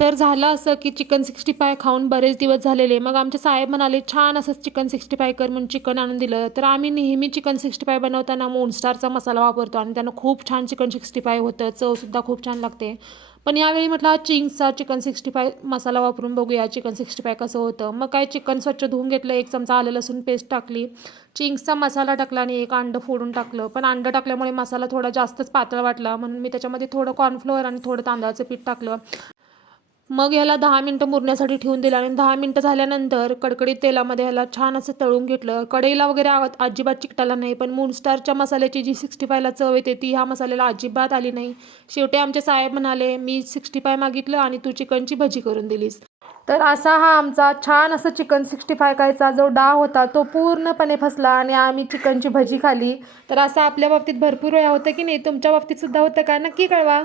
तर झालं असं की चिकन 65 खाऊन बरेच दिवस झालेले. मग आमचे साहेब म्हणाले, "छान असंच चिकन 65 कर" म्हणून चिकन आणून दिलं. तर आम्ही नेहमी चिकन 65 बनवताना मूनस्टारचा मसाला वापरतो आणि त्यानं खूप छान चिकन 65 होतं. चवसुद्धा खूप छान लागते. पण यावेळी म्हटलं चिंग्सचा चिकन 65 मसाला वापरून बघूया चिकन 65 कसं होतं. मग काय चिकन स्वच्छ धुवून घेतलं, 1 चमचा आलं लसूण पेस्ट टाकली, चिंग्सचा मसाला टाकला आणि 1 अंडं फोडून टाकलं. पण अंडं टाकल्यामुळे मसाला थोडा जास्तच पातळ वाटला म्हणून मी त्याच्यामध्ये थोडं कॉर्नफ्लोअर आणि थोडं तांदळाचं पीठ टाकलं. मग ह्याला 10 मिनिटं मुरण्यासाठी ठेवून दिलं आणि 10 मिनिटं झाल्यानंतर कडकडीत तेलामध्ये ह्याला छान असं तळून घेतलं. कढईला वगैरे अजिबात चिकटायला नाही, पण मूनस्टारच्या मसाल्याची जी 65ला चव येते ती ह्या मसाल्याला अजिबात आली नाही. शेवटी आमचे साहेब म्हणाले, "मी 65 मागितलं आणि तू चिकनची भजी करून दिलीस." तर असा हा आमचा छान असं चिकन 65 खायचा जो डाव होता तो पूर्णपणे फसला आणि आम्ही चिकनची भजी खाल्ली. तर असं आपल्या बाबतीत भरपूर वेळा होतं की नाही? तुमच्या बाबतीत सुद्धा होतं का? नक्की कळवा.